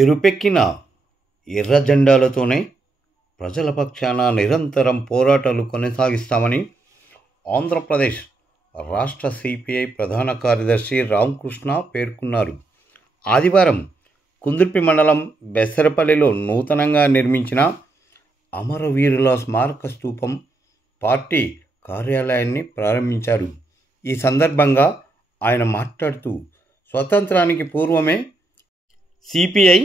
ఎరుపెక్కిన ఎర్ర జెండాలతోనే ప్రజల పక్షాన నిరంతరం పోరాటాలు కొనసాగిస్తామని ఆంధ్రప్రదేశ్ రాష్ట్ర సిపిఐ ప్రధాన కార్యదర్శి రామకృష్ణ పేర్కొన్నారు. ఆదివారం కుందుర్పి మండలం బెస్సరపల్లిలో నూతనంగా నిర్మించిన అమరవీరుల స్మారక స్తూపం పార్టీ కార్యాలయాన్ని ప్రారంభించారు. ఈ సందర్భంగా ఆయన మాట్లాడుతూ స్వతంత్రానికి పూర్వమే సిపిఐ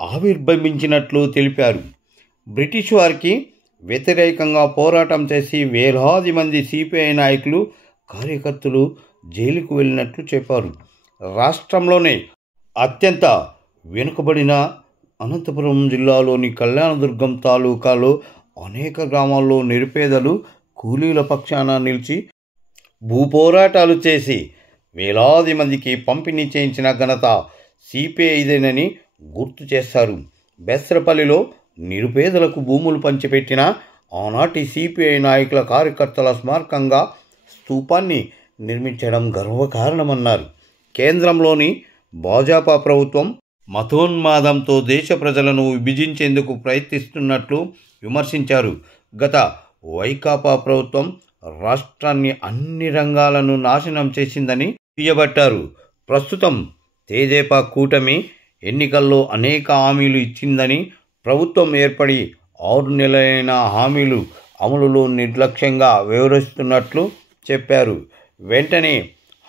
ఆవిర్భవించినట్లు తెలిపారు. బ్రిటిష్ వారికి వ్యతిరేకంగా పోరాటం చేసి వేలాది మంది సిపిఐ నాయకులు కార్యకర్తలు జైలుకు వెళ్ళినట్లు చెప్పారు. రాష్ట్రంలోనే అత్యంత వెనుకబడిన అనంతపురం జిల్లాలోని కళ్యాణదుర్గం తాలూకాలో అనేక గ్రామాల్లో నిరుపేదలు కూలీల పక్షాన నిలిచి భూపోరాటాలు చేసి వేలాది మందికి పంపిణీ చేయించిన ఘనత సిపిఐదేనని గుర్తు చేశారు. బెస్సరపల్లిలో నిరుపేదలకు భూములు పంచిపెట్టిన ఆనాటి సిపిఐ నాయకుల కార్యకర్తల స్మారకంగా స్తూపాన్ని నిర్మించడం గర్వకారణమన్నారు. కేంద్రంలోని భాజపా ప్రభుత్వం మతోన్మాదంతో దేశ ప్రజలను విభజించేందుకు ప్రయత్నిస్తున్నట్లు విమర్శించారు. గత వైకాపా ప్రభుత్వం రాష్ట్రాన్ని అన్ని రంగాలను నాశనం చేసిందని దుయ్యబట్టారు. ప్రస్తుతం తెదేపా కూటమి ఎన్నికల్లో అనేక హామీలు ఇచ్చిందని, ప్రభుత్వం ఏర్పడి 6 నెలలైన హామీలు అమలులో నిర్లక్ష్యంగా వ్యవహరిస్తున్నట్లు చెప్పారు. వెంటనే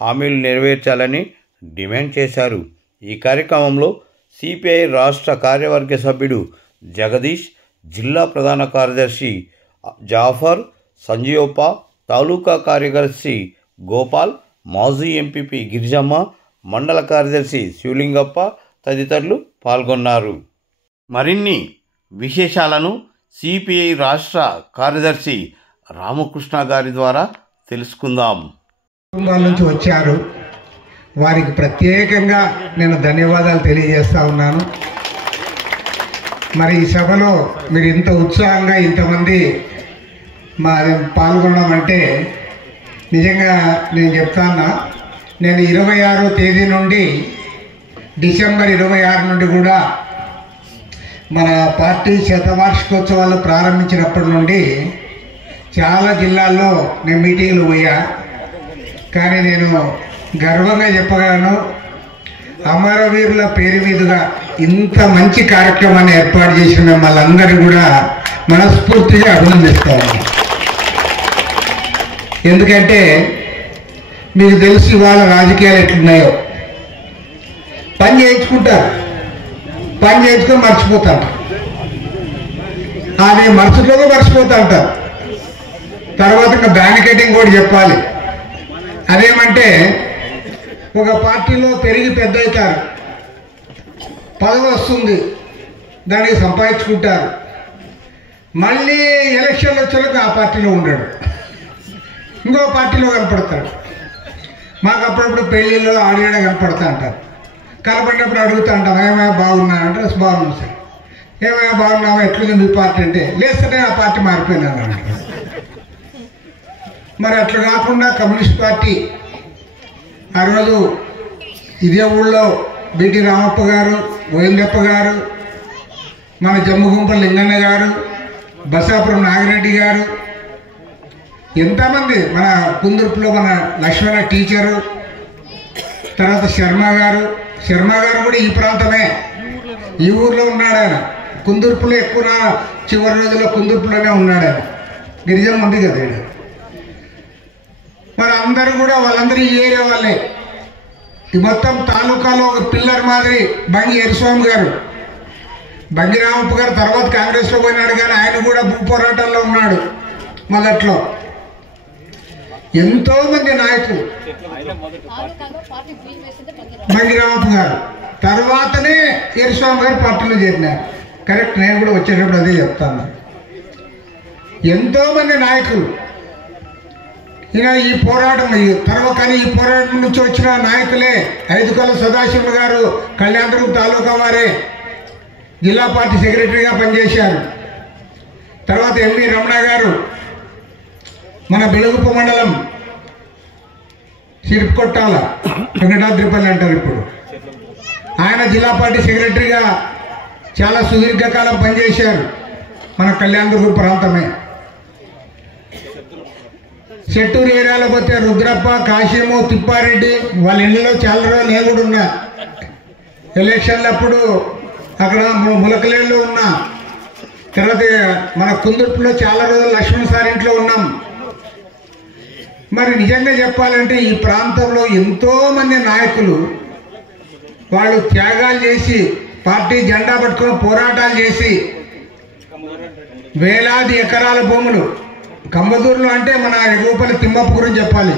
హామీలు నెరవేర్చాలని డిమాండ్ చేశారు. ఈ కార్యక్రమంలో సిపిఐ రాష్ట్ర కార్యవర్గ సభ్యుడు జగదీష్, జిల్లా ప్రధాన కార్యదర్శి జాఫర్, సంజీవప్ప, తాలూకా కార్యదర్శి గోపాల్, మాజీ ఎంపీపీ గిరిజమ్మ, మండల కార్యదర్శి శివలింగప్ప తదితరులు పాల్గొన్నారు. మరిన్ని విశేషాలను సిపిఐ రాష్ట్ర కార్యదర్శి రామకృష్ణ గారి ద్వారా తెలుసుకుందాం. కుటుంబాల నుంచి వచ్చారు, వారికి ప్రత్యేకంగా నేను ధన్యవాదాలు తెలియజేస్తా ఉన్నాను. మరి ఈ సభలో మీరు ఇంత ఉత్సాహంగా ఇంతమంది పాల్గొన్నామంటే నిజంగా నేను చెప్తాను. నేను 26వ తేదీ నుండి డిసెంబర్ 26 నుండి కూడా మన పార్టీ శతవార్షికోత్సవాలు ప్రారంభించినప్పటి నుండి చాలా జిల్లాల్లో నేను మీటింగ్లు పోయా. కానీ నేను గర్వంగా చెప్పగలను, అమరవీరుల పేరు మీదుగా ఇంత మంచి కార్యక్రమాన్ని ఏర్పాటు చేసిన మిమ్మల్ని అందరినీ కూడా మనస్ఫూర్తిగా అభినందిస్తాను. ఎందుకంటే మీకు తెలిసి ఇవాళ రాజకీయాలు ఎట్లున్నాయో, పని చేయించుకుంటారు, పని చేయించుకొని మర్చిపోతారు, అది మరుసటిలో మర్చిపోతా ఉంటారు. తర్వాత ఇంకా బ్యానికేటింగ్ కూడా చెప్పాలి. అదేమంటే ఒక పార్టీలో పెరిగి పెద్ద అవుతారు, పదవి వస్తుంది, దానికి సంపాదించుకుంటారు, మళ్ళీ ఎలక్షన్లు వచ్చేందుకు ఆ పార్టీలో ఉండడు, ఇంకో పార్టీలో కనపడతాడు. మాకు అప్పుడప్పుడు పెళ్ళిళ్ళు ఆడియోలో కనపడతా అంటారు. కనపడినప్పుడు అడుగుతూ ఉంటాం, ఏమైనా బాగున్నాను అంటే బాగున్నాను సార్, ఏమైనా బాగున్నావా, ఎట్లుంది మీ పార్టీ అంటే, లేదు సార్ నేను ఆ పార్టీ మారిపోయినాను అంటారు. మరి అట్లా కాకుండా కమ్యూనిస్ట్ పార్టీ ఆ రోజు ఇదే ఊళ్ళో బిటి రామప్ప గారు, గోవిందప్ప గారు, మన జమ్ముగుంప లింగన్న గారు, బసాపురం నాగిరెడ్డి గారు, ఎంతమంది, మన కుందుర్పులో మన లక్ష్మణ టీచరు, తర్వాత శర్మ గారు కూడా ఈ ప్రాంతమే, ఈ ఊర్లో ఉన్నాడు ఆయన. కుందుర్పులో ఎక్కువ చివరి రోజుల్లో కుందుర్పులోనే ఉన్నాడు ఆయన. గిరిజమ్మ ఉంది కదా. మరి అందరూ కూడా వాళ్ళందరూ ఈ ఏరియా వాళ్ళే. ఈ మొత్తం తాలూకాలో ఒక పిల్లర్ మాదిరి బంగి ఎరుస్వామి గారు, బంగి రామప్ప గారు తర్వాత కాంగ్రెస్లో పోయినాడు, కానీ ఆయన కూడా భూ పోరాటాల్లో ఉన్నాడు మొదట్లో. ఎంతో మంది నాయకులు, బంగి రామప్ప గారు తర్వాతనే ఎరుస్వామి గారు పార్టీలో చేరినారు. కరెక్ట్, నేను కూడా వచ్చేటప్పుడు అదే చెప్తాను. ఎంతో మంది నాయకులు ఈ పోరాటం తర్వాత, కానీ ఈ పోరాటం నుంచి వచ్చిన నాయకులే ఐదుకొల్ల సదాశివ గారు కళ్యాణదుర్గం తాలూకా వారే జిల్లా పార్టీ సెక్రటరీగా పనిచేశారు. తర్వాత ఎంవి రమణ గారు మన బెలుగుప్ప మండలం సిరికొట్టాల వెంకటాద్రిపల్లి అంటారు ఇప్పుడు, ఆయన జిల్లా పార్టీ సెక్రటరీగా చాలా సుదీర్ఘకాలం పనిచేశారు మన కళ్యాణదుర్గం ప్రాంతమే. చెట్టూరు ఏరియాలో పోతే రుద్రప్ప, కాశీము, తిప్పారెడ్డి వాళ్ళ ఇళ్ళలో చాలా రోజులు నేను కూడా ఉన్నా. ఎలక్షన్లప్పుడు అక్కడ ములకలేళ్ళు ఉన్నా. తర్వాత మన కుందుర్పులో చాలా రోజులు లక్ష్మణ్ సార్ ఇంట్లో ఉన్నాం. మరి నిజంగా చెప్పాలంటే ఈ ప్రాంతంలో ఎంతోమంది నాయకులు వాళ్ళు త్యాగాలు చేసి పార్టీ జెండా పట్టుకొని పోరాటాలు చేసి వేలాది ఎకరాల భూములు కంబదూరులో అంటే మన ఎగువపల్లి తిమ్మప్ప గురించి చెప్పాలి.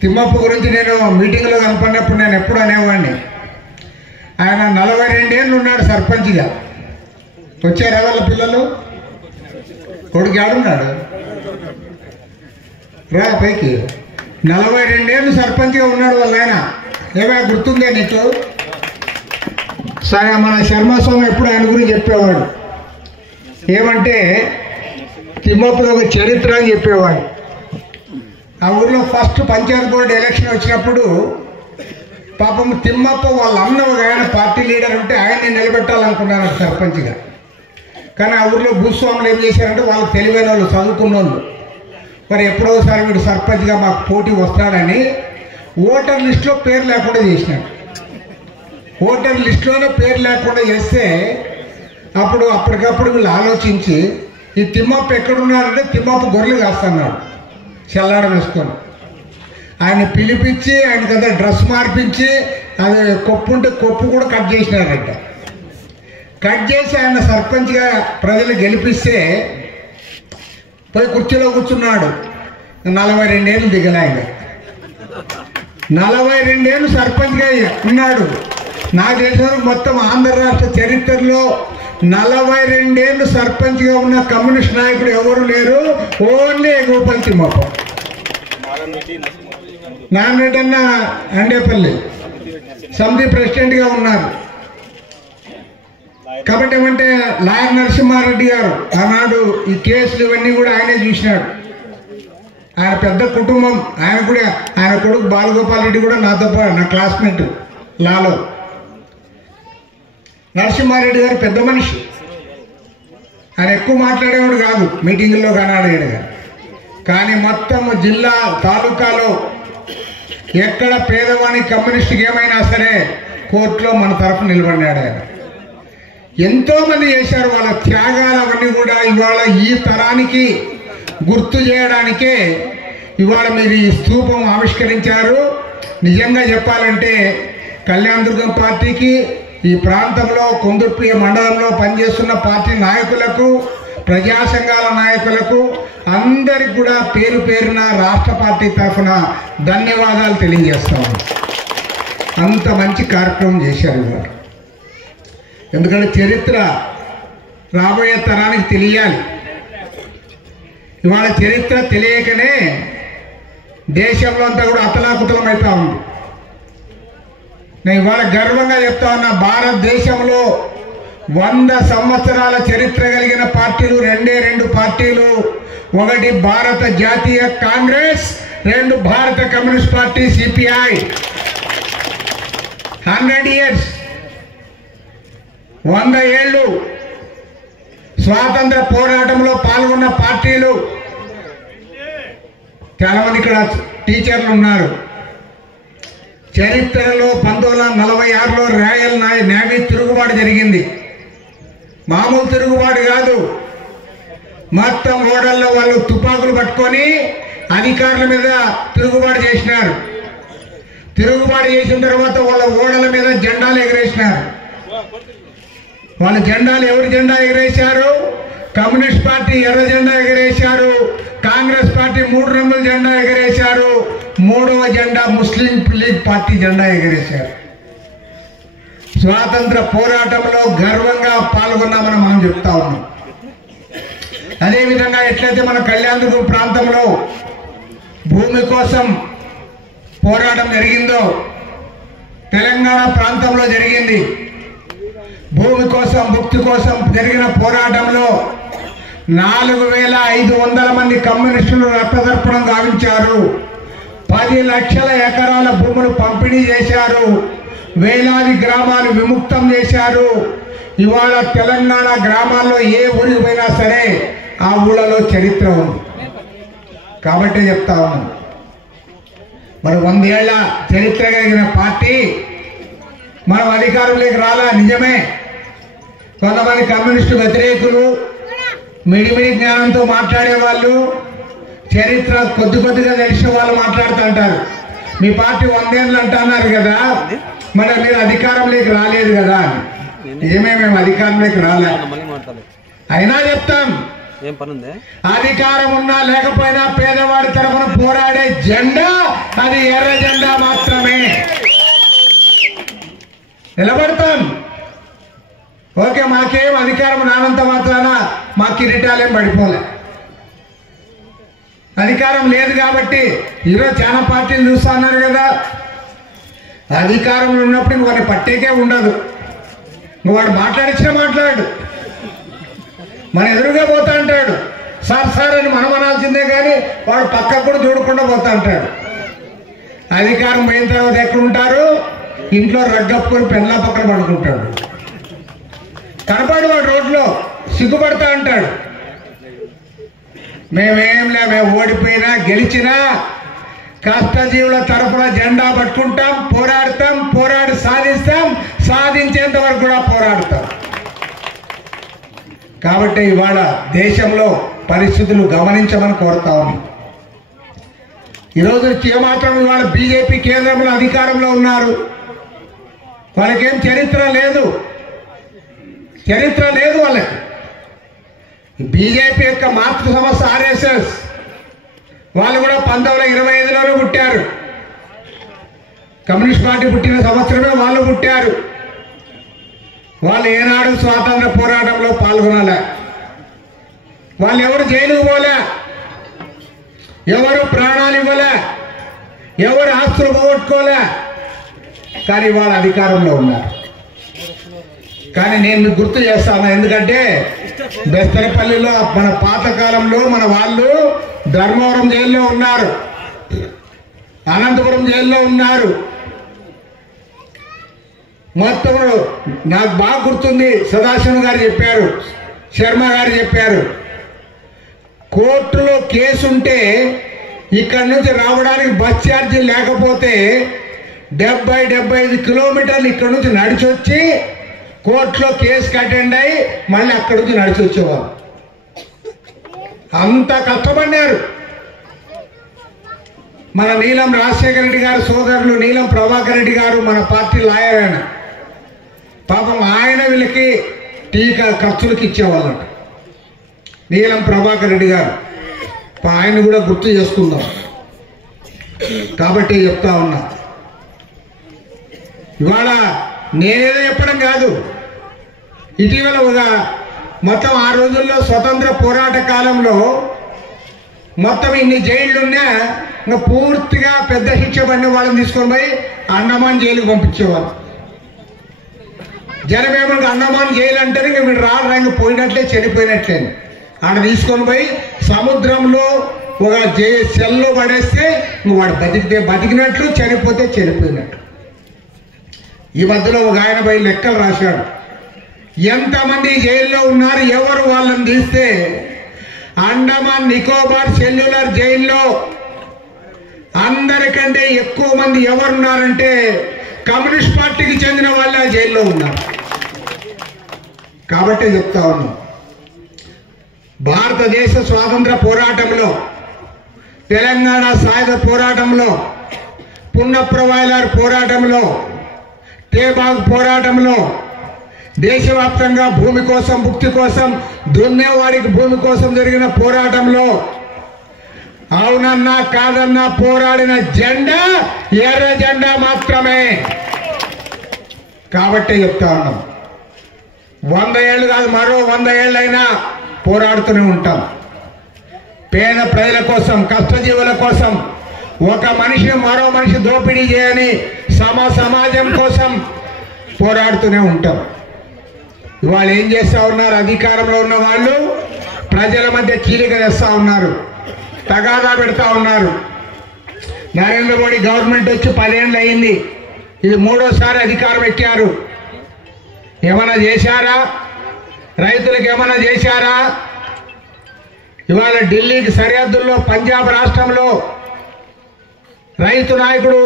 తిమ్మప్ప గురించి నేను మీటింగ్లో కనపడినప్పుడు నేను ఎప్పుడు అనేవాడిని, ఆయన 42 ఏళ్ళు ఉన్నాడు సర్పంచ్గా. వచ్చారా వాళ్ళ పిల్లలు? కొడుకు ఆడున్నాడు రా పైకి. 42 ఏళ్ళు సర్పంచ్గా ఉన్నాడు వాళ్ళ ఆయన. ఏమైనా గుర్తుందే నీకు? సరే, మన శర్మస్వామి ఎప్పుడు ఆయన గురించి చెప్పేవాడు. ఏమంటే తిమ్మప్పది ఒక చరిత్ర అని చెప్పేవాడు. ఆ ఊర్లో ఫస్ట్ పంచాయత్ బోర్డు ఎలక్షన్ వచ్చినప్పుడు పాపం తిమ్మప్ప వాళ్ళ అన్న ఒక ఆయన పార్టీ లీడర్ ఉంటే ఆయన్ని నిలబెట్టాలనుకున్నారు సర్పంచ్గా. కానీ ఆ ఊర్లో భూస్వాములు ఏం చేశారంటే వాళ్ళు తెలివైన వాళ్ళు, చదువుకున్న వాళ్ళు, మరి ఎప్పుడోసారి వీడు సర్పంచ్గా మాకు పోటీ వస్తాడని ఓటర్ లిస్టులో పేరు లేకుండా చేసినాడు. ఓటర్ లిస్టులోనే పేరు లేకుండా చేస్తే అప్పుడు అప్పటికప్పుడు వీళ్ళు ఆలోచించి ఈ తిమ్మప్ప ఎక్కడున్నారంటే తిమ్మప్ప గొర్రెలు కాస్తున్నాడు చల్లాడం వేసుకొని. ఆయన పిలిపించి ఆయనకంతా డ్రెస్ మార్పించి అది కొప్పు ఉంటే కొప్పు కూడా కట్ చేసినారంట. కట్ చేసి ఆయన సర్పంచ్గా ప్రజలు గెలిపిస్తే పోయి కుర్చీలో కూర్చున్నాడు. 42 ఏళ్ళు దిగలే ఆయన. 42 ఏళ్ళు సర్పంచ్గా ఉన్నాడు. నా దేశానికి మొత్తం ఆంధ్ర రాష్ట్ర చరిత్రలో 42 ఏళ్ళు సర్పంచ్గా ఉన్న కమ్యూనిస్ట్ నాయకుడు ఎవరు లేరు, ఓన్లీ ఎగువపల్లి తిమ్మప్ప. నాన్నరెడ్డన్న అండేపల్లి సమితి ప్రెసిడెంట్గా ఉన్నారు. కాబట్టి ఏమంటే లాయర్ నరసింహారెడ్డి గారు ఆనాడు ఈ కేసులు ఇవన్నీ కూడా ఆయనే చూసినాడు. ఆయన పెద్ద కుటుంబం. ఆయన కూడా, ఆయన కొడుకు బాలగోపాల్ రెడ్డి కూడా నాతో పాటు నా క్లాస్మేట్ లాలో. నరసింహారెడ్డి గారు పెద్ద మనిషి. ఆయన ఎక్కువ మాట్లాడేవాడు కాదు మీటింగుల్లో కానాడేవాడు. కానీ మొత్తం జిల్లా తాలూకాలో ఎక్కడ పేదవాని కమ్యూనిస్ట్కి ఏమైనా సరే కోర్టులో మన తరఫు నిలబడినాడు ఆయన. ఎంతోమంది చేశారు. వాళ్ళ త్యాగాలు అవన్నీ కూడా ఇవాళ ఈ తరానికి గుర్తు చేయడానికే ఇవాళ మీరు ఈ స్తూపం ఆవిష్కరించారు. నిజంగా చెప్పాలంటే కళ్యాణదుర్గం పార్టీకి, ఈ ప్రాంతంలో కుందుర్పి మండలంలో పనిచేస్తున్న పార్టీ నాయకులకు, ప్రజా సంఘాల నాయకులకు అందరికి కూడా పేరు పేరున రాష్ట్ర పార్టీ తరఫున ధన్యవాదాలు తెలియజేస్తాము. అంత మంచి కార్యక్రమం చేశారు ఇవాళ. ఎందుకంటే చరిత్ర రాబోయే తరానికి తెలియాలి. ఇవాళ చరిత్ర తెలియకనే దేశంలో అంతా కూడా అతలాకుతలం అవుతా ఉంది. నేను ఇవాళ గర్వంగా చెప్తా ఉన్నా, భారతదేశంలో 100 సంవత్సరాల చరిత్ర కలిగిన పార్టీలు రెండే 2 పార్టీలు. ఒకటి భారత జాతీయ కాంగ్రెస్, 2 భారత కమ్యూనిస్ట్ పార్టీ సిపిఐ. 100 years, 100 ఏళ్ళు స్వాతంత్ర పోరాటంలో పాల్గొన్న పార్టీలు. చాలా మంది ఇక్కడ టీచర్లు ఉన్నారు. చరిత్రలో 1946లో రాయల్ నేవీ తిరుగుబాటు జరిగింది. మామూలు తిరుగుబాటు కాదు. మొత్తం ఓడల్లో వాళ్ళు తుపాకులు పట్టుకొని అధికారుల మీద తిరుగుబాటు చేసినారు. తిరుగుబాటు చేసిన తర్వాత వాళ్ళ ఓడల మీద జెండాలు ఎగరేసినారు. వాళ్ళ జెండాలు ఎవరి జెండా ఎగరేశారు? కమ్యూనిస్ట్ పార్టీ ఎర్ర జెండా ఎగరేశారు. కాంగ్రెస్ పార్టీ 3 రంగుల జెండా ఎగరేశారు. 3వ జెండా ముస్లిం లీగ్ పార్టీ జెండా ఎగరేశారు. స్వాతంత్ర పోరాటంలో గర్వంగా పాల్గొన్నామని మనం చెప్తా ఉన్నాం. అదేవిధంగా ఎట్లయితే మన కళ్యాణదుర్గం ప్రాంతంలో భూమి కోసం పోరాటం జరిగిందో తెలంగాణ ప్రాంతంలో జరిగింది. భూమి కోసం, ముక్తి కోసం జరిగిన పోరాటంలో 4500 మంది కమ్యూనిస్టులు రక్తతర్పణం గావించారు. 10 లక్షల ఎకరాల భూములు పంపిణీ చేశారు. వేలాది గ్రామాలు విముక్తం చేశారు. ఇవాళ తెలంగాణ గ్రామాల్లో ఏ ఊరికి పోయినా సరే ఆ ఊళ్ళలో చరిత్ర ఉంది. కాబట్టి చెప్తా ఉన్నాను, మరి 100 ఏళ్ల చరిత్ర కలిగిన పార్టీ మనం అధికారంలోకి రాలా, నిజమే. కొంతమంది కమ్యూనిస్టు వ్యతిరేకులు, మిడిమిడి జ్ఞానంతో మాట్లాడే వాళ్ళు, చరిత్ర కొద్దిగా తెలిసిన వాళ్ళు మాట్లాడుతూ అంటారు, మీ పార్టీ 100 ఏళ్ళు అంటున్నారు కదా, మరి మీరు అధికారంలోకి రాలేదు కదా అని. నిజమే, మేము అధికారంలోకి రాలే. అయినా చెప్తాం, అధికారం ఉన్నా లేకపోయినా పేదవాడి తరఫున పోరాడే జెండా అది ఎర్ర జెండా మాత్రమే. నిలబడతాం. ఓకే, మాకేం అధికారం రానంత మాత్రాన మా కిరీటాలేం పడిపోలే. అధికారం లేదు కాబట్టి ఈరోజు చాలా పార్టీలు చూస్తా ఉన్నారు కదా, అధికారంలో ఉన్నప్పుడు ఇంక వాడిని పట్టేకే ఉండదు. ఇంక వాడు మాట్లాడిచ్చినా మాట్లాడు, మన ఎదురుగా పోతా అంటాడు, సార్ సార్ అని మనం అనాల్సిందే కానీ వాడు పక్కకు కూడా చూడకుండా పోతా అంటాడు. అధికారం పోయిన తర్వాత ఎక్కడుంటారు? ఇంట్లో రగ్గప్పుకొని పెళ్ళ పక్కన పడుకుంటాడు. కనపడు వాడు రోడ్లో సిగ్గుపడతా అంటాడు. మేము ఓడిపోయినా గెలిచినా కష్టజీవుల తరఫున జెండా పట్టుకుంటాం, పోరాడతాం, పోరాడి సాధిస్తాం, సాధించేంత వరకు కూడా పోరాడతాం. కాబట్టి ఇవాళ దేశంలో పరిస్థితులు గమనించమని కోరుతా ఉన్నాం. ఈరోజు ఏమాత్రం ఇవాళ బీజేపీ కేంద్రంలో అధికారంలో ఉన్నారు, వాళ్ళకేం చరిత్ర లేదు, చరిత్ర లేదు వాళ్ళకి. బీజేపీ యొక్క మాతృ సంస్థ ఆర్ఎస్ఎస్ వాళ్ళు కూడా 1925లోనే పుట్టారు. కమ్యూనిస్ట్ పార్టీ పుట్టిన సంవత్సరమే వాళ్ళు పుట్టారు. వాళ్ళు ఏనాడు స్వాతంత్ర పోరాటంలో పాల్గొనలే, వాళ్ళు ఎవరు జైలుకు పోలే, ఎవరు ప్రాణాలు ఇవ్వలే, ఎవరు ఆస్తులు పోగొట్టుకోలే, కానీ వాళ్ళ అధికారంలో ఉన్నారు. కానీ నేను మీకు గుర్తు చేస్తాను, ఎందుకంటే బెస్తరపల్లిలో మన పాతకాలంలో మన వాళ్ళు ధర్మవరం జైల్లో ఉన్నారు, అనంతపురం జైల్లో ఉన్నారు. మొత్తం నాకు బాగా గుర్తుంది, సదాశివం గారు చెప్పారు, శర్మ గారు చెప్పారు, కోర్టులో కేసు ఉంటే ఇక్కడి నుంచి రావడానికి బస్ ఛార్జీ లేకపోతే 70-75 కిలోమీటర్లు ఇక్కడ నుంచి నడిచి వచ్చి కోర్టులో కేసుకి అటెండ్ అయ్యి మళ్ళీ అక్కడి నుంచి నడిచి వచ్చేవారు. అంత కష్టపడ్డారు. మన నీలం రాజశేఖర రెడ్డి గారు సోదరులు నీలం ప్రభాకర్ రెడ్డి గారు మన పార్టీ లాయర్ ఆయన, పాపం ఆయన వీళ్ళకి టీకా ఖర్చులకు ఇచ్చేవాళ్ళట. నీలం ప్రభాకర్ రెడ్డి గారు, ఆయన కూడా గుర్తు చేసుకుందాం. కాబట్టి చెప్తా ఉన్నా, ఇవాళ నేనేదో చెప్పడం కాదు, ఇటీవల ఒక మొత్తం ఆ రోజుల్లో స్వతంత్ర పోరాట కాలంలో మొత్తం ఇన్ని జైళ్ళున్నా ఇంకా పూర్తిగా పెద్ద శిక్ష పడిన వాళ్ళని తీసుకొని పోయి అండమాన్ జైలుకు పంపించేవాళ్ళు. జనమేమో అండమాన్ జైలు అంటారు, ఇంక వీడు రాళ్ళు పోయినట్లే చనిపోయినట్లే. ఆడ తీసుకొని పోయి సముద్రంలో ఒక సెల్లో పడేస్తే వాడు బతికితే బతికినట్లు, చనిపోతే చనిపోయినట్లు. ఈ మధ్యలో ఒక ఆయన పోయి లెక్కలు రాశాడు, ఎంతమంది జైల్లో ఉన్నారు, ఎవరు వాళ్ళని తీస్తే అండమాన్ నికోబార్ సెల్యులర్ జైల్లో అందరికంటే ఎక్కువ మంది ఎవరున్నారంటే కమ్యూనిస్ట్ పార్టీకి చెందిన వాళ్ళే జైల్లో ఉన్నారు. కాబట్టి చెప్తా ఉన్నాం, భారతదేశ స్వాతంత్ర పోరాటంలో, తెలంగాణ సాయుధ పోరాటంలో, పున్నప్రవాయిలార్ పోరాటంలో, తేబాగ్ పోరాటంలో, దేశవ్యాప్తంగా భూమి కోసం, ముక్తి కోసం, దున్నేవాడికి భూమి కోసం జరిగిన పోరాటంలో అవునన్నా కాదన్నా పోరాడిన జెండా ఎర్ర జెండా మాత్రమే. కాబట్టి చెప్తా ఉన్నాం, 100 ఏళ్ళు కాదు, మరో 100 ఏళ్ళైనా పోరాడుతూనే ఉంటాం. పేద ప్రజల కోసం, కష్టజీవుల కోసం, ఒక మనిషిని మరో మనిషి దోపిడీ చేయని సమాజం కోసం పోరాడుతూనే ఉంటాం. ఇవాళ ఏం చేస్తూ ఉన్నారు? అధికారంలో ఉన్న వాళ్ళు ప్రజల మధ్య చీలిక చేస్తూ ఉన్నారు, తగాదా పెడతా ఉన్నారు. నరేంద్ర మోడీ గవర్నమెంట్ వచ్చి 10 ఏళ్ళు అయింది, ఇది 3వ సారి అధికారం ఎక్కారు. ఏమైనా చేశారా? రైతులకు ఏమైనా చేశారా? ఇవాళ ఢిల్లీకి సరిహద్దుల్లో పంజాబ్ రాష్ట్రంలో రైతు నాయకుడు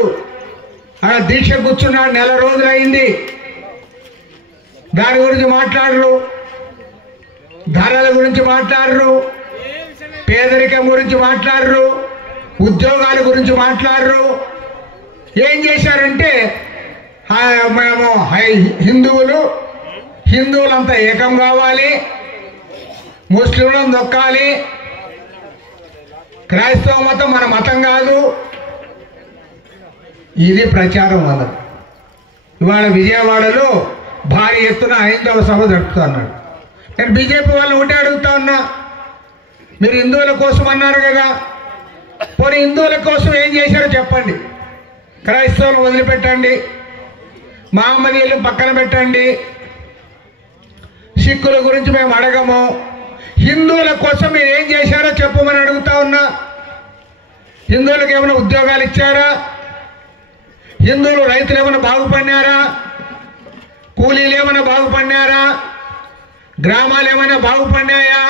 అక్కడ దీక్ష కూర్చున్నాడు, నెల రోజులైంది. దాని గురించి మాట్లాడరు, ధరల గురించి మాట్లాడరు, పేదరికం గురించి మాట్లాడరు, ఉద్యోగాల గురించి మాట్లాడరు. ఏం చేశారంటే మేము హిందువులంతా ఏకం కావాలి, ముస్లింలను దొక్కాలి, క్రైస్తవ మతం మన మతం కాదు, ఇది ప్రచారం వల్ల. ఇవాళ విజయవాడలో భారీ ఎత్తున హైందవ సభ జరుపుతున్నాడు. నేను బీజేపీ వాళ్ళని ఒకటే అడుగుతా ఉన్నా, మీరు హిందువుల కోసం అన్నారు కదా, పోనీ హిందువుల కోసం ఏం చేశారో చెప్పండి. క్రైస్తవులను వదిలిపెట్టండి, మహమ్మదీయులు పక్కన పెట్టండి, సిక్కుల గురించి మేము అడగము. హిందువుల కోసం మీరు ఏం చేశారో చెప్పమని అడుగుతా ఉన్నా. హిందువులకు ఏమైనా ఉద్యోగాలు ఇచ్చారా? హిందువులు రైతులు ఏమైనా బాగుపడినారా? కూలీలు ఏమైనా బాగుపడినారా? గ్రామాలు ఏమైనా బాగుపడినాయా?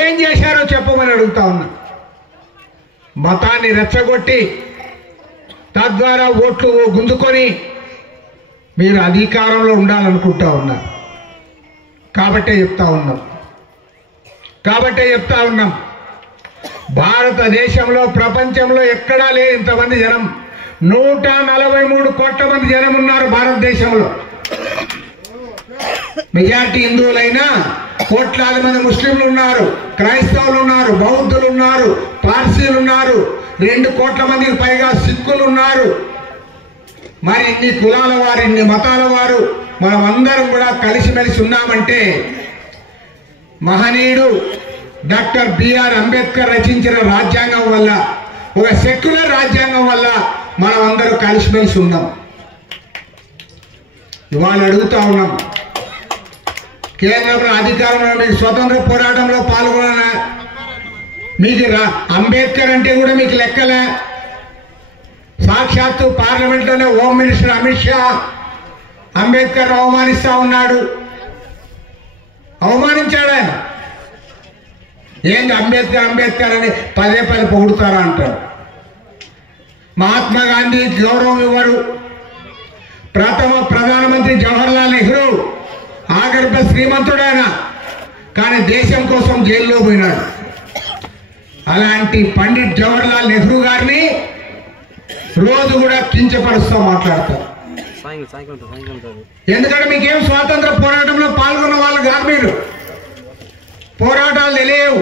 ఏం చేశారో చెప్పమని అడుగుతా ఉన్నా. మతాన్ని రెచ్చగొట్టి తద్వారా ఓట్లు గుంజుకొని మీరు అధికారంలో ఉండాలనుకుంటా ఉన్నారు. కాబట్టే చెప్తా ఉన్నాం భారతదేశంలో ప్రపంచంలో ఎక్కడా లేదు ఇంతమంది జనం. 143 కోట్ల మంది జనం ఉన్నారు భారతదేశంలో. మెజార్టీ హిందువులైనా కోట్లాది మంది ముస్లింలు ఉన్నారు, క్రైస్తవులు ఉన్నారు, బౌద్ధులు ఉన్నారు, పార్సీలు ఉన్నారు, 2 కోట్ల మందికి పైగా సిక్కులు ఉన్నారు. మరి ఇన్ని కులాల వారు, ఇన్ని మతాల వారు మనం అందరం కూడా కలిసిమెలిసి ఉన్నామంటే మహనీయుడు డాక్టర్ బిఆర్ అంబేద్కర్ రచించిన రాజ్యాంగం వల్ల, ఒక సెక్యులర్ రాజ్యాంగం వల్ల మనం అందరూ కలిసిమెలిసి ఉన్నాం. ఇవాళ అడుగుతా ఉన్నాం, కేంద్రంలో అధికారంలో మీకు స్వతంత్ర పోరాటంలో పాల్గొన, మీకు అంబేద్కర్ అంటే కూడా మీకు లెక్కలే. సాక్షాత్తు పార్లమెంట్లోనే హోమ్ మినిస్టర్ అమిత్ షా అంబేద్కర్ అవమానిస్తా ఉన్నాడు. అవమానించాడు ఆయన. ఏంది అంబేద్కర్ అని పదే పొగుడుతారా అంటారు. మహాత్మా గాంధీ గౌరవం ఇవ్వరు. ప్రథమ ప్రధానమంత్రి జవహర్లాల్ నెహ్రూ ఆగర్భ శ్రీమంతుడైన, కానీ దేశం కోసం జైల్లో పోయినాడు. అలాంటి పండిట్ జవహర్లాల్ నెహ్రూ గారిని రోజు కూడా కించపరుస్తూ మాట్లాడతారు. ఎందుకంటే మీకేం స్వాతంత్ర పోరాటంలో పాల్గొన్న వాళ్ళు కాదు. మీరు పోరాటాలు తెలియవు,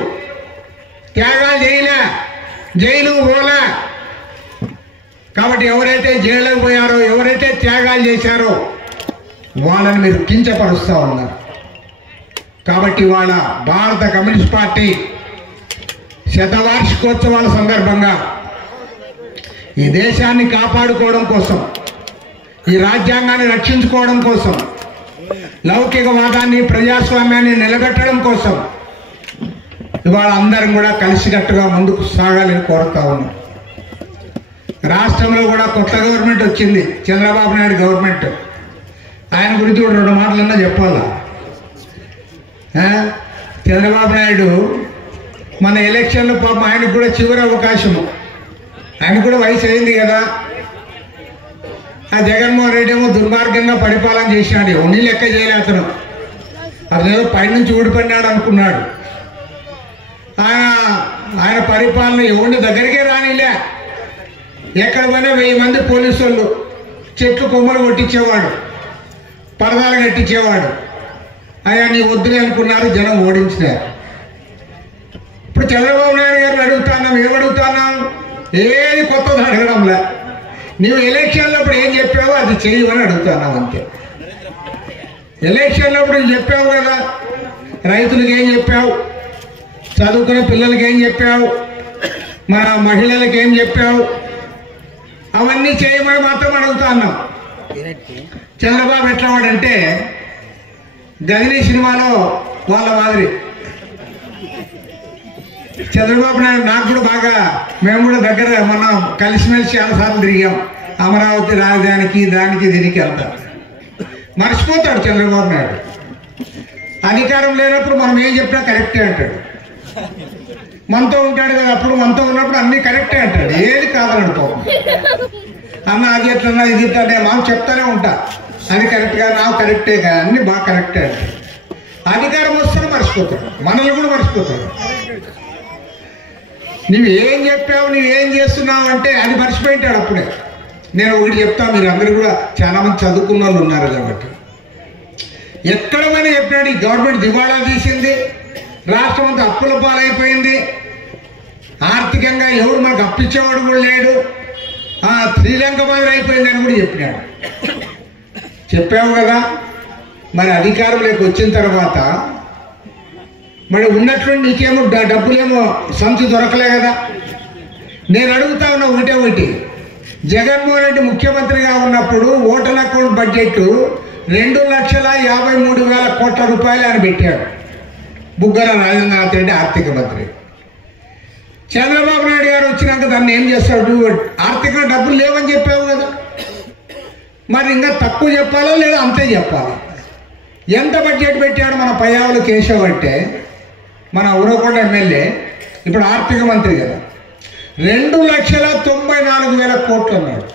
త్యాగాలు చేయలే, జైలు పోలే. కాబట్టి ఎవరైతే జైలుకు పోయారో, ఎవరైతే త్యాగాలు చేశారో వాళ్ళని మీరు కించపరుస్తూ ఉన్నారు. కాబట్టి వాళ్ళ భారత కమ్యూనిస్ట్ పార్టీ శతవార్షికోత్సవాల సందర్భంగా ఈ దేశాన్ని కాపాడుకోవడం కోసం, ఈ రాజ్యాంగాన్ని రక్షించుకోవడం కోసం, లౌకికవాదాన్ని, ప్రజాస్వామ్యాన్ని నిలబెట్టడం కోసం ఇవాళ అందరం కూడా కలిసికట్టుగా ముందుకు సాగాలని కోరుతా ఉన్నాం. రాష్ట్రంలో కూడా కొత్త గవర్నమెంట్ వచ్చింది, చంద్రబాబు నాయుడు గవర్నమెంట్. ఆయన గురించి కూడా 2 మాటలన్నా చెప్పాలా. చంద్రబాబు నాయుడు మన ఎలక్షన్లో పాపం ఆయనకు కూడా చివరి అవకాశము, ఆయన కూడా వయసు అయింది కదా. ఆ జగన్మోహన్ రెడ్డి ఏమో దుర్మార్గంగా పరిపాలన చేసినాడు, ఉన్ని లెక్క చేయలే అతను. అతనేదో పైనుంచి ఊడిపడినాడు అనుకున్నాడు. ఆయన పరిపాలన ఎవరి దగ్గరికే రానిలే. ఎక్కడ పోయినా 1000 మంది పోలీసు వాళ్ళు చెట్లు కొమ్మలు కొట్టించేవాడు, పరదాలు కట్టించేవాడు. అయ్యా నీ వద్దులే అనుకున్నారు, జనం ఓడించినారు. ఇప్పుడు చంద్రబాబు నాయుడు గారిని అడుగుతున్నాం, ఏమడుగుతున్నాం? ఏది కొత్తది అడగడంలే. నీవు ఎలక్షన్లో అప్పుడు ఏం చెప్పావో అది చేయమని అడుగుతున్నావు అంతే. ఎలక్షన్లో అప్పుడు చెప్పావు కదా, రైతులకు ఏం చెప్పావు, చదువుకునే పిల్లలకి ఏం చెప్పావు, మన మహిళలకు ఏం చెప్పావు, అవన్నీ చేయమని మాత్రం అడుగుతా ఉన్నాం. చంద్రబాబు ఎట్లా వాడంటే గదిని సినిమాలో వాళ్ళ మాదిరి. చంద్రబాబు నాయుడు నాకు కూడా బాగా, మేము కూడా దగ్గర మనం కలిసిమెలిసి చాలాసార్లు తిరిగాం. అమరావతి రాజధానికి, దానికి దీనికి వెళ్తాం. మర్చిపోతాడు చంద్రబాబు నాయుడు. అధికారం లేనప్పుడు మనం ఏం చెప్పినా కరెక్టే అంటాడు. మనతో ఉంటాడు కదా, అప్పుడు మనతో ఉన్నప్పుడు అన్నీ కరెక్టే అంటాడు, ఏది కాదని పాపం. అన్న అది ఎట్లన్నా ఇది ఇట్లా మనం చెప్తానే ఉంటా, అది కరెక్ట్గా నాకు కరెక్టే కదా, అన్నీ బాగా కరెక్టే అంటాడు. అధికారం వస్తే మర్చిపోతాడు, మనల్ని కూడా మర్చిపోతాడు. నువ్వేం చెప్పావు, నువ్వేం చేస్తున్నావు అంటే అది మర్చిపోయింటాడు అప్పుడే. నేను ఒకటి చెప్తా, మీరు అందరూ కూడా చాలా మంది చదువుకున్న వాళ్ళు ఉన్నారు కాబట్టి, ఎక్కడమైనా చెప్పినాడు ఈ గవర్నమెంట్ దివాళా తీసింది, రాష్ట్రం అంతా అప్పుల పాలైపోయింది, ఆర్థికంగా ఎవరు మనకు అప్పించేవాడు కూడా లేడు, శ్రీలంక మాదిరి అయిపోయిందని కూడా చెప్పినాడు. చెప్పావు కదా. మరి అధికారంలోకి వచ్చిన తర్వాత మరి ఉన్నట్లుండి నీకేమో డబ్బులేమో సంచి దొరకలే కదా. నేను అడుగుతా ఉన్నా ఒకటి, జగన్మోహన్ రెడ్డి ముఖ్యమంత్రిగా ఉన్నప్పుడు ఓటర్ అకౌంట్ బడ్జెట్ 2,53,000 కోట్ల రూపాయలు అని పెట్టాడు బుగ్గన రాజేంద్రనాథ్ రెడ్డి ఆర్థిక మంత్రి. చంద్రబాబు నాయుడు గారు వచ్చినాక దాన్ని ఏం చేస్తాడు, ఆర్థికంగా డబ్బులు లేవని చెప్పావు కదా, మరి ఇంకా తక్కువ చెప్పాలా లేదా అంతే చెప్పాలి. ఎంత బడ్జెట్ పెట్టాడు మన పయ్యావులు కేశవ్ అంటే, మన ఉరవకొండ ఎమ్మెల్యే, ఇప్పుడు ఆర్థిక మంత్రి కదా, 2,94,000 కోట్లు అన్నాడు.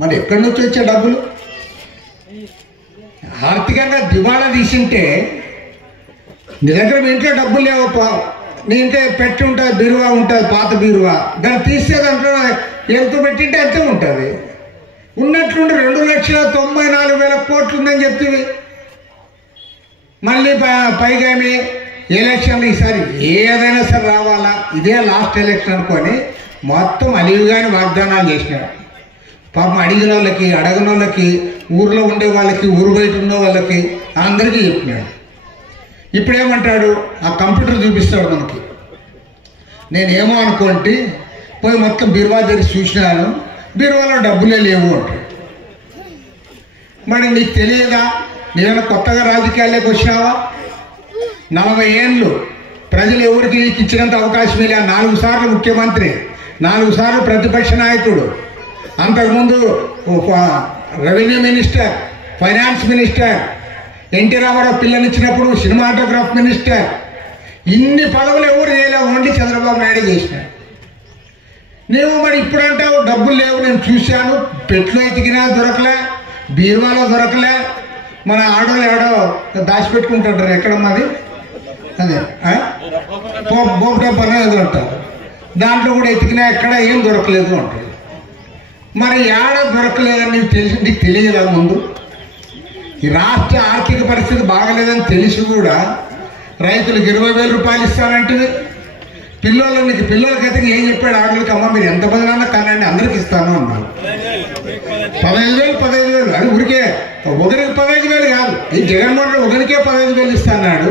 మరి ఎక్కడి నుంచి వచ్చే డబ్బులు? ఆర్థికంగా దివాళా తీసింటే నీ దగ్గర మీ ఇంట్లో డబ్బులు లేవు, నీ ఇంట్లో పెట్టి ఉంటుంది, బీరువా ఉంటుంది, పాత బీరువా, దాన్ని తీసే దాంట్లో ఎంత పెట్టింటే అంతే ఉంటుంది. ఉన్నట్లుండి 2,94,000 కోట్లు ఉందని చెప్తుంది. మళ్ళీ పైగా ఎలక్షన్లు ఈసారి ఏదైనా సరే రావాలా, ఇదే లాస్ట్ ఎలక్షన్ అనుకొని మొత్తం అలివిగాని వాగ్దానాలు చేసినాడు. పాపం అడిగిన వాళ్ళకి, అడగని వాళ్ళకి, ఊర్లో ఉండే వాళ్ళకి, ఊరు బయట ఉన్న వాళ్ళకి అందరికీ చెప్పినాడు. ఇప్పుడేమంటాడు, ఆ కంప్యూటర్ చూపిస్తాడు మనకి. నేనేమో అనుకోండి పోయి మొత్తం బీరువా తెరిచి చూసినాను, బీరువాలో డబ్బులే లేవు అంటాడు. మరి నీకు తెలియదా, నేనేమైనా కొత్తగా రాజకీయాల్లోకి వచ్చినావా? 40 ఏళ్ళు ప్రజలు ఎవరికి నీకు ఇచ్చినంత అవకాశం ఇలా. 4 సార్లు ముఖ్యమంత్రి, 4 సార్లు ప్రతిపక్ష నాయకుడు, అంతకుముందు revenue minister, finance minister, NT Rama Rao పిల్లనిచ్చినప్పుడు సినిమాటోగ్రాఫ్ మినిస్టర్, ఇన్ని పదవులు ఎవరు చేయలేవు, ఓన్లీ చంద్రబాబు నాయుడు చేసినాడు. నువ్వు మరి ఇప్పుడు అంటావు డబ్బులు లేవు, నేను చూశాను, పెట్లో ఎతికినా దొరకలే, బీరువాలో దొరకలే, మన ఆడోళ్ళు ఎవడో దాచిపెట్టుకుంటుంటారు, ఎక్కడ మాది అదే బోపు డబ్బు ఏదో అంటారు, దాంట్లో కూడా ఎతికినా ఎక్కడ ఏం దొరకలేదు అంటారు. మరి ఏడ దొరకలేదని నీకు తెలియదా? ముందు ఈ రాష్ట్ర ఆర్థిక పరిస్థితి బాగలేదని తెలిసి కూడా రైతులకు 20,000 రూపాయలు ఇస్తానంటే, పిల్లలకైతే ఏం చెప్పాడు ఆడలకి, అమ్మ మీరు ఎంతమంది అన్నా కానండి అందరికి ఇస్తాను అన్నారు. 15,000 అది ఊరికే ఒకరికి 15,000 కాదు, ఈ జగన్మోహన్ రెడ్డి ఒకరికే 15,000 ఇస్తాన్నాడు.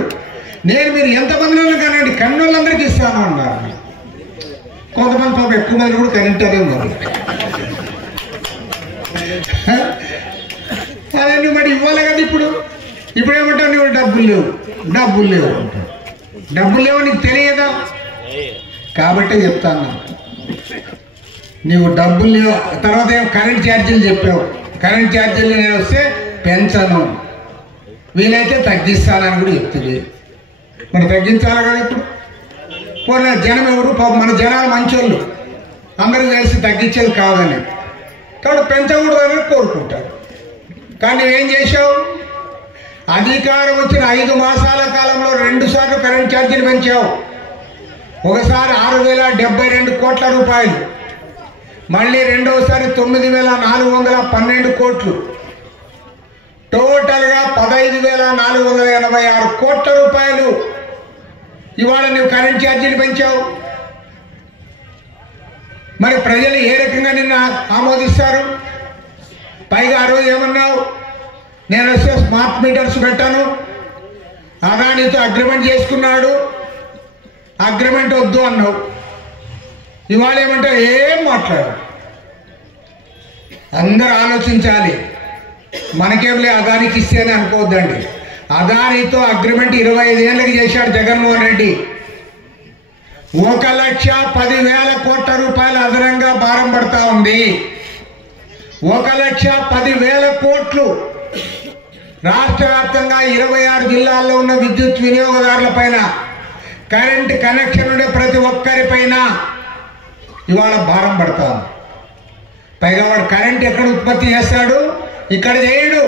నేను మీరు ఎంతమంది కానండి కన్నోళ్ళందరికీ ఇస్తాను అన్నారు. కొంతమంది పాపం ఎక్కువ మంది కూడా కనింటారే మరి. అదే నువ్వు మరి ఇవ్వాలి కదా. ఇప్పుడు ఏమంటావు, నువ్వు డబ్బులు లేవు అంటావు. డబ్బులు లేవు నీకు తెలియదా? కాబట్టే చెప్తాను, నీవు డబ్బులు లేవు. తర్వాత ఏమో కరెంట్ ఛార్జీలు చెప్పావు, కరెంట్ ఛార్జీలు నేను వస్తే పెంచను, వీలైతే తగ్గిస్తానని కూడా చెప్తుంది. మరి తగ్గించాలి కదా. ఇప్పుడు పోనీ జనం ఎవరు, మన జనాలు మంచోళ్ళు, అందరూ కలిసి తగ్గించేది కాదని, కాబట్టి పెంచకూడదని కోరుకుంటారు. కానీ ఏం చేశావు, అధికారం వచ్చిన 5 మాసాల కాలంలో 2 సార్లు కరెంట్ ఛార్జీలు పెంచావు. ఒకసారి 6,072 కోట్ల రూపాయలు, మళ్ళీ రెండవసారి 9,412 కోట్లు, టోటల్గా 15,486 కోట్ల రూపాయలు ఇవాళ నువ్వు కరెంట్ ఛార్జీలు పెంచావు. మరి ప్రజలు ఏ రకంగా నిన్ను ఆమోదిస్తారు? పైగా ఆ రోజు ఏమన్నావు, నేను వస్తే స్మార్ట్ మీటర్స్ పెట్టాను, అదానితో అగ్రిమెంట్ చేసుకున్నాడు, అగ్రిమెంట్ వద్దు అన్నావు. ఇవాళ ఏమంటే ఏం మాట్లాడు. అందరూ ఆలోచించాలి, మనకేంలే అదానికి ఇస్తేనే అనుకోవద్దండి. అదానితో అగ్రిమెంట్ 25 ఏళ్ళకి చేశాడు జగన్మోహన్ రెడ్డి. 1,10,000 కోట్ల రూపాయలు అదనంగా భారం పడతా ఉంది. 1,10,000 కోట్లు రాష్ట్ర వ్యాప్తంగా 26 జిల్లాల్లో ఉన్న విద్యుత్ వినియోగదారుల పైన, కరెంట్ కనెక్షన్ ఉండే ప్రతి ఒక్కరిపైన ఇవాళ భారం పడతాం. పైగా వాడు కరెంట్ ఎక్కడ ఉత్పత్తి చేస్తాడు? ఇక్కడ చేయడు.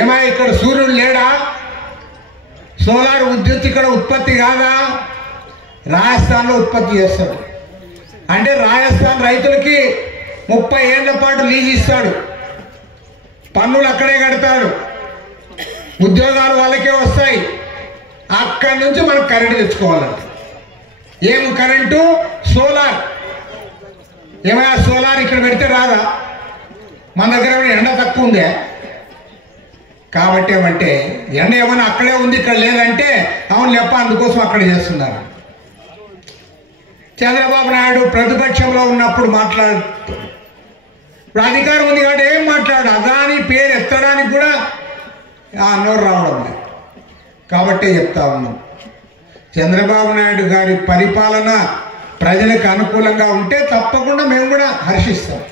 ఏమా ఇక్కడ సూర్యుడు లేడా? సోలార్ విద్యుత్ ఇక్కడ ఉత్పత్తి కాదా? రాజస్థాన్లో ఉత్పత్తి చేస్తాడు. అంటే రాజస్థాన్ రైతులకి 30 ఏళ్ల పాటు లీజ్ ఇస్తాడు. పన్నులు అక్కడే కడతాడు. ఉద్యోగాలు వాళ్ళకే వస్తాయి. అక్కడి నుంచి మనం కరెంటు తెచ్చుకోవాలంట. ఏం కరెంటు? సోలార్. ఏమైనా సోలార్ ఇక్కడ పెడితే రాదా? మన దగ్గర ఎండ తక్కువ ఉందే కాబట్టి ఏమంటే ఎండ ఏమైనా అక్కడే ఉంది ఇక్కడ లేదంటే అవును లేప అందుకోసం అక్కడ చేస్తున్నారు. చంద్రబాబు నాయుడు ప్రతిపక్షంలో ఉన్నప్పుడు మాట్లాడు, ఇప్పుడు అధికారం ఉంది కాబట్టి ఏం మాట్లాడు, అదాని పేరు ఎత్తడానికి కూడా నోరు రావడం లేదు. కాబట్టే చెప్తా ఉన్నాం, చంద్రబాబు నాయుడు గారి పరిపాలన ప్రజలకు అనుకూలంగా ఉంటే తప్పకుండా మేము కూడా హర్షిస్తాం.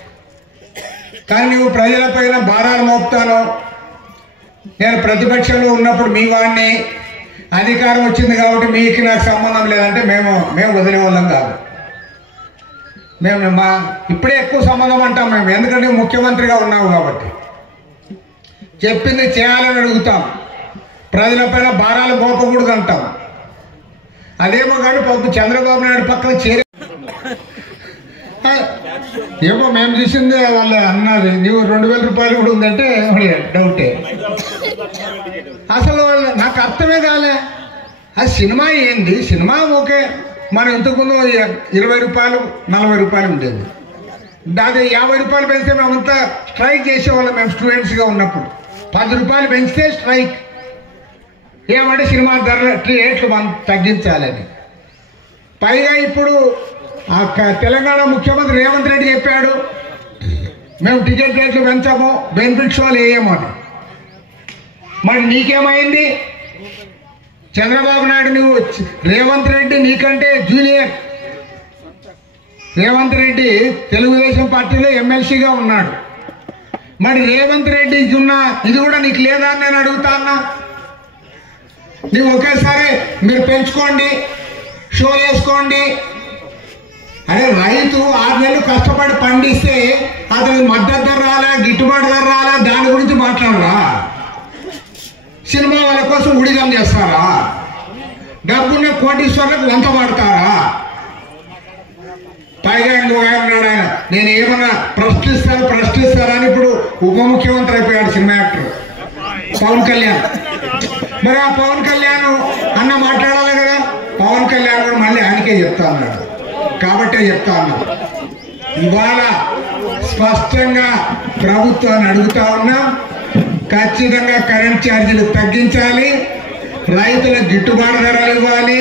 కానీ నువ్వు ప్రజలపైన భారాలు మోపుతాను, నేను ప్రతిపక్షంలో ఉన్నప్పుడు మీ వాడిని, అధికారం వచ్చింది కాబట్టి మీకు నాకు సంబంధం లేదంటే మేము వదిలే వాళ్ళం కాదు. మేము ఇప్పుడే ఎక్కువ సంబంధం అంటాం మేము, ఎందుకంటే ముఖ్యమంత్రిగా ఉన్నావు కాబట్టి. చెప్పింది చేయాలని అడుగుతాం, ప్రజలపైన భారాలు మోపకూడదు అంటాం. అదేమో కానీ పాపం చంద్రబాబు నాయుడు పక్కన చేరి ఏమో మేము చూసింది వాళ్ళు అన్నది, నువ్వు 2000 రూపాయలు కూడా ఉందంటే డౌటే. అసలు నాకు అర్థమే కాలే. అది సినిమా ఏంది? సినిమా ఓకే, మనం ఇంతకుముందు 20 రూపాయలు 40 రూపాయలు ఉండేది. అది 50 రూపాయలు పెంచితే మేమంతా స్ట్రైక్ చేసేవాళ్ళం. మేము స్టూడెంట్స్గా ఉన్నప్పుడు 10 రూపాయలు పెంచితే స్ట్రైక్. ఏమంటే సినిమా ధరలు రేట్లు మనం తగ్గించాలని. పైగా ఇప్పుడు తెలంగాణ ముఖ్యమంత్రి రేవంత్ రెడ్డి చెప్పాడు, మేము టికెట్ రేట్లు పెంచాము, బెనిఫిట్ షోలు వేయము అని. మరి నీకేమైంది? చంద్రబాబు నాయుడు నువ్వు రేవంత్ రెడ్డి నీకంటే జూనియర్. రేవంత్ రెడ్డి తెలుగుదేశం పార్టీలో ఎమ్మెల్సీగా ఉన్నాడు. మరి రేవంత్ రెడ్డికి ఉన్న ఇది కూడా నీకు లేదా అని నేను అడుగుతా అన్నా. నువ్వు ఒకేసారి మీరు పెంచుకోండి, షోలు వేసుకోండి. అరే రైతు 6 నెలలు కష్టపడి పండిస్తే అతనికి మద్దతు ధర రాలే, గిట్టుబాటు ధర రాలే, దాని గురించి మాట్లాడరా? సినిమా వాళ్ళ కోసం ఉడిగం చేస్తారా? డబ్బున్న కోటీశ్వరులకు వంత పడతారా? పైగా ఇంకొన్నాడు ఆయన, నేను ఏమన్నా ప్రశ్నిస్తారని ఇప్పుడు ఉప ముఖ్యమంత్రి అయిపోయాడు సినిమా యాక్టర్ పవన్ కళ్యాణ్. మరి ఆ పవన్ కళ్యాణ్ అన్న మాట్లాడాలి కదా, పవన్ కళ్యాణ్ కూడా మళ్ళీ ఆయనకే చెప్తా అన్నాడు. కాబట్టే చెప్తా ఉన్నాం, ఇవాళ స్పష్టంగా ప్రభుత్వాన్ని అడుగుతా ఉన్నాం, ఖచ్చితంగా కరెంట్ ఛార్జీలు తగ్గించాలి, రైతులకు గిట్టుబాటు ధరలు ఇవ్వాలి,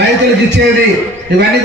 రైతులకు ఇచ్చేది ఇవన్నీ